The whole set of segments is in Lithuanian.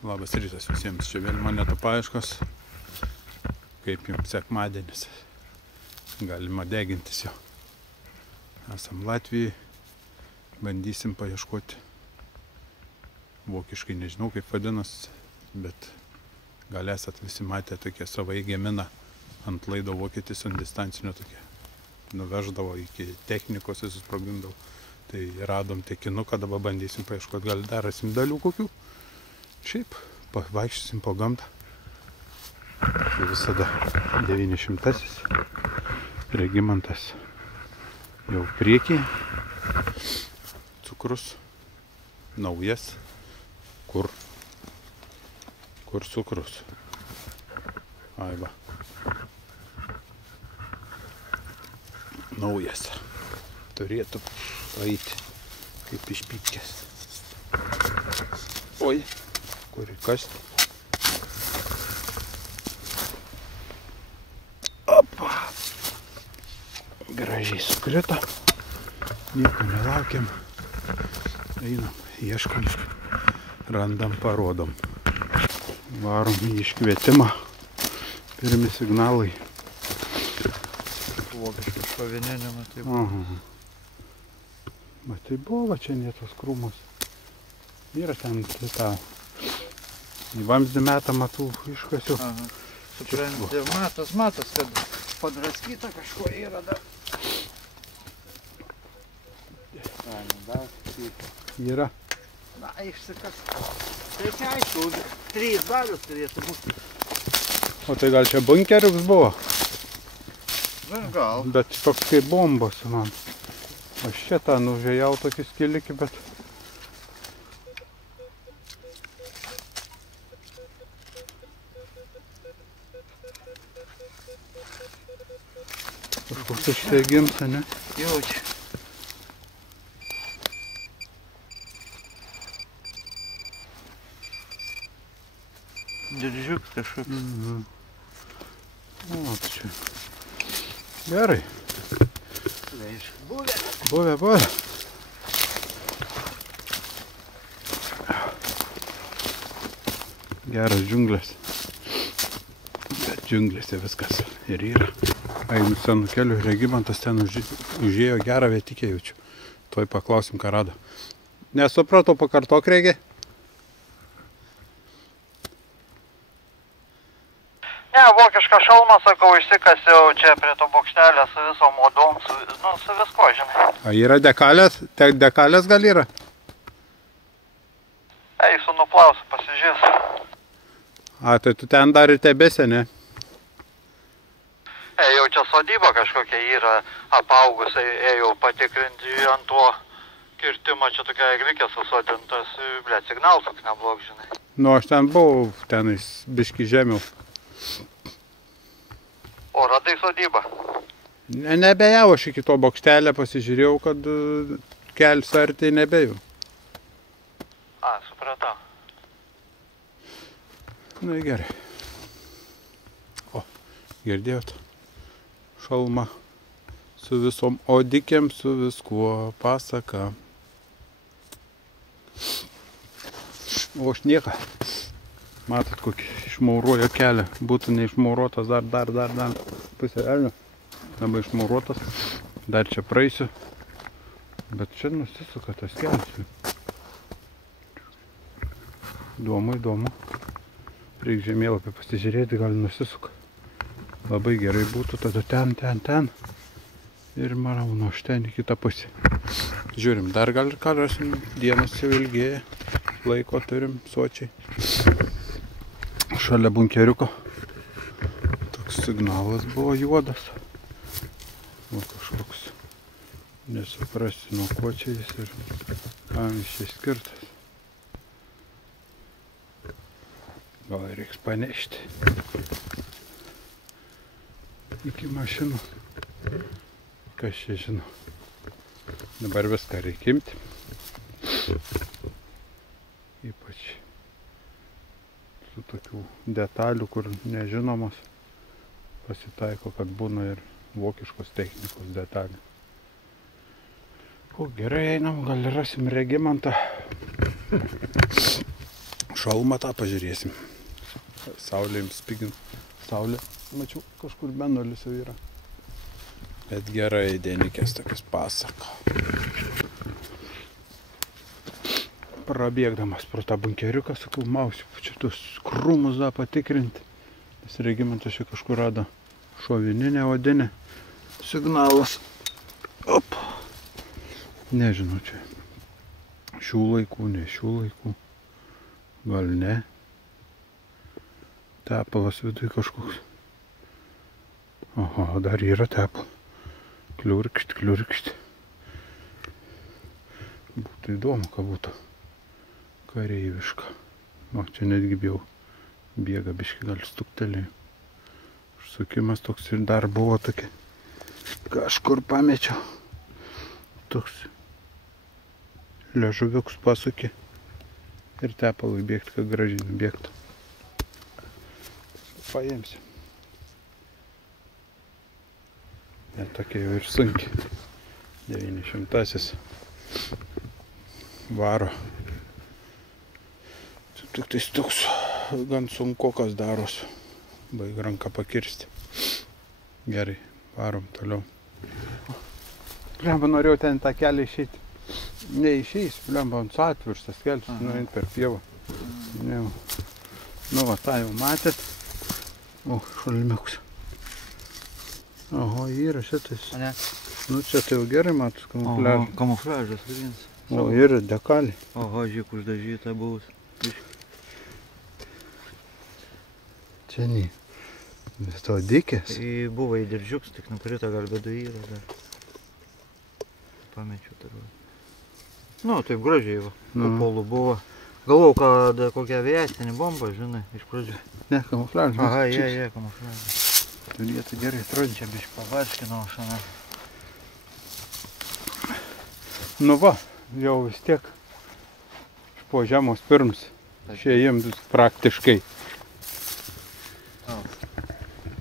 Labas rytas visiems, čia vėl monetų paieškos, kaip jums sekmadienis, galima degintis jau. Esam Latvijai, bandysim paieškoti, vokiškai nežinau kaip vadinasi, bet gal esat visi matę tokie savaeigė mina ant laido vokietis, ant distancinio tokie, nuveždavo iki technikos, susprogdindavo. Tai radom tekinuką, dabar bandysim paieškoti, gal dar rasim dalių kokių. Šiaip, pavaikščiosim po gamtą. Tai visada 900-asis. Regimantas jau priekyje. Cukrus. Naujas. Kur cukrus? Ai va. Naujas. Turėtų eiti kaip išpykęs. Oi. Kur įkasti. Opa. Gražiai sukrito. Nieko nelaukiam. Einam, ieškam. Randam, parodom. Varom į iškvietimą. Pirmi signalai. Vokiškai šovininimą taip. Aha. Bet tai buvo čia nietos krūmos. Yra ten tą į vamzdį metą matų iškasiu. Aha. Supranti, matos, kad padraskyta kažko yra dar. Yra. Na, išsikas. Tai aišku, 3 dalius turėtų būti. O tai gal čia bunkeriuks buvo? Gal. Bet toks kaip bombos man. Aš čia tą nužėjau tokį skilikį, bet... Kažkoks išteigims, ne? Jaučiu. Diržiuk kažkoks. O, čia. Gerai. Buvę. Geras džiunglės. Bet džiunglėse viskas ir yra. Einu senu keliu, Regimantas ten užėjo gerą vietikę jaučiu. Tuoj paklausim, ką rado. Nesupratau, pakartok reikia. Ne, vokišką šalmą, sakau, išsikasiau čia prie to bokštelio su visom modom, su visko, žinai. A yra dekalės? Dekalės gal yra? Eisiu nuplausiu, pasižiūrėsiu. A, tai tu ten dar ir tebesi, ne? Jau čia sodyba kažkokia yra apaugusiai, ėjau patikrinti ant to kirtimą, čia tokia eglykė susodintas, blėt, signalas toks neblog, žinai. Nu, aš ten buvau, tenais biški žemiau. O radai sodybą? Nebejau, aš iki to bokštelę pasižiūrėjau, kad kelias arti nebejau. A, supratau. Nu, gerai. O, girdėjot? Šalma su visom odikėm, su viskuo, pasaka. O aš nieką. Matot, kokį išmauruojo kelią. Būtų neišmauruotas dar pusė elnio. Labai išmauruotas. Dar čia praeisiu. Bet čia nusisuka tas kelias. Įdomu. Reik žemėlapį pasižiūrėti, gal nusisuka. Labai gerai būtų tada ten. Ir marauno aš ten į kitą pusę. Žiūrim, dar gal ką rasim. Dienos jau ilgėja. Laiko turim sočiai. Šalia bunkeriuko. Toks signalas buvo juodas. O kažkoks. Nesuprasti, nuo ko čia jis ir kam jis čia skirtas. Gal reiks panešti. Iki mašinų. Kas čia žino. Dabar viską reikia imti. Ypač su tokių detalių, kur nežinomos. Pasitaiko, kad būna ir vokiškos technikos detalių. O gerai einam, gal rasim Regimantą. šalmą tą pažiūrėsim. Saulė jums spigin. Saulė, mačiau, kažkur mėnulis jau yra. Bet gerai, Denikės tokias pasako. Prabėgdamas pro tą bunkeriuką, sakau, mausiu, čia tuos krūmus da patikrinti. Nes Regimantas čia kažkur rado šovininę odinę. Signalas. Op. Nežinau, čia šių laikų, ne šių laikų. Gal ne. Tepalas vidui kažkoks. Oho, dar yra tepal. Kliurkšt, kliurkšt. Būtų įdomu, ką būtų. Kareiviška. O, čia netgi bijau. Bėga biški, gal stuktelėjau. Užsukimas toks ir dar buvo tokia. Kažkur pamečiau. Toks liežuviuks pasukė. Ir tepalui bėgti, kad gražiai nubėgtų. Paimsiu. Net tokia jau ir sunki. 900-asis varo. Tik tais toks gan sunkokas darosi. Baig ranką pakirsti. Gerai, varom toliau. Blemba, norėjau ten tą kelią išeiti. Neišeis, blemba, ant atvirstas kelias, nueint per pievą. Ne, nu va, tą jau matėt. O, šalmiuks. Oho, yra šitais. Ne. Nu, čia tai jau gerai matus kamufliažas. Oho, kamufliažas vienas. O, yra dekalį. Oho, žiūrėk, uždažyta buvus. Čia ne. Vis to dikės. Tai buvo įdiržiuks, tik nukrito, gal bėdu yra dar. Pamečiau turbūt. Nu, taip gražiai va. Kupolų buvo. Galvau, kad kokia aviacinė bomba, žinai, iš pradžių. Ne, kamufliažas. Aha, jie, kamufliažas. Turėtų gerai atrodė. Čia biškai pavarškinau šiandien. Nu va, jau vis tiek po žiemos pirms. Išėjom praktiškai.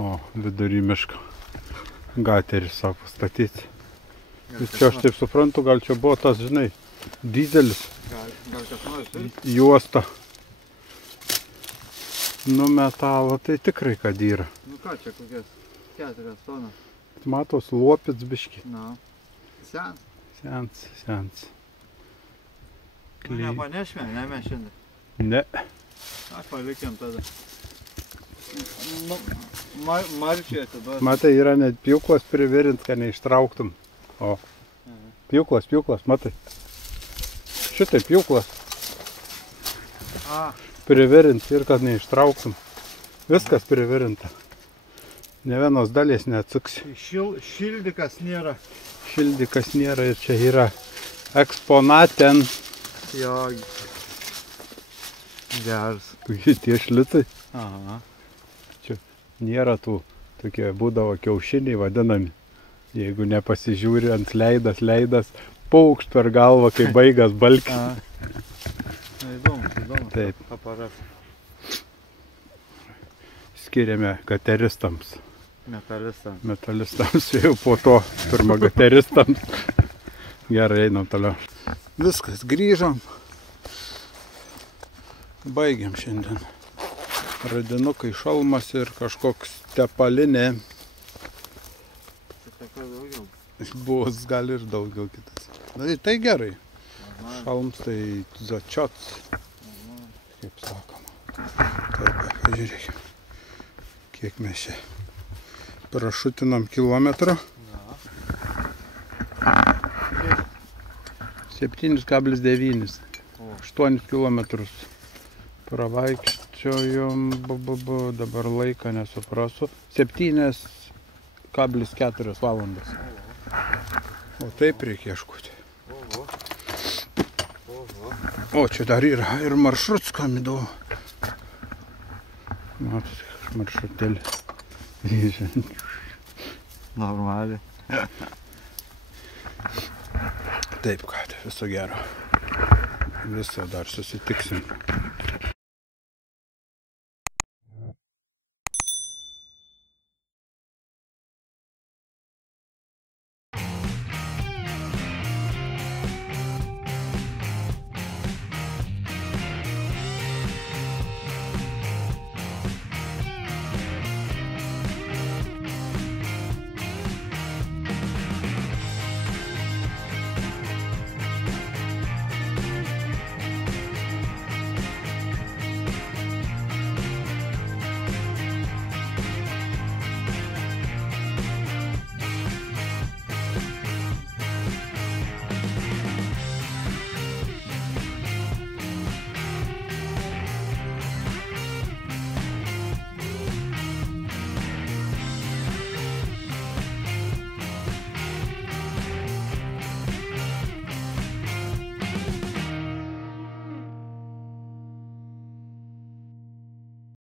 O, vidury miško. Gaterį savo pastatyti. Čia aš taip suprantu, gal čia buvo tas, žinai, dizelis. Gal kas nors tai? Juosta. Nu, metalo tai tikrai kad yra. Nu ką, čia kokias 4 tonas. Matos, lopits biški. Na, sens. Sens. Nu, nepanešime, ne mes šiandien. Ne. Aš palikim tada. Nu, marčiai atiduoti. Matai, yra net pjūklas privirint, kad neištrauktum. O, pjūklas, matai. Šitai pjūklas. Privirint ir kad neištrauktum. Viskas privirinta. Ne vienos dalies neatsuksi. Šildikas nėra. Šildikas nėra ir čia yra eksponaten. Jo. Geras. Šitie šlitai. Aha. Čia nėra tų, tokie būdavo kiaušiniai vadinami. Jeigu nepasižiūri ant leidas, paukšt per galvą, kai baigas balkis. Įdomu. Taip. Aparat. Skiriame gateristams. Metalistams. Jau po to pirma gateristams. Gerai, einam toliau. Viskas, grįžom. Baigiam šiandien. Radinukai, šalmas ir kažkoks tepalinė. Bus gal ir daugiau kitas. Tai gerai. Šalms tai začiots. Kaip sakoma. Taip, pažiūrėkime. Kiek mes čia prašutinom kilometrų. 7,9. 8 kilometrus pravaikščiojom. Dabar laiką nesuprasiu. 7,4 valandas. O taip reikia ieškoti. O čia dar yra ir maršrutskam įdomu. Matot, maršrutėlį. Normaliai. Taip, kad viso gero. Viso dar susitiksim.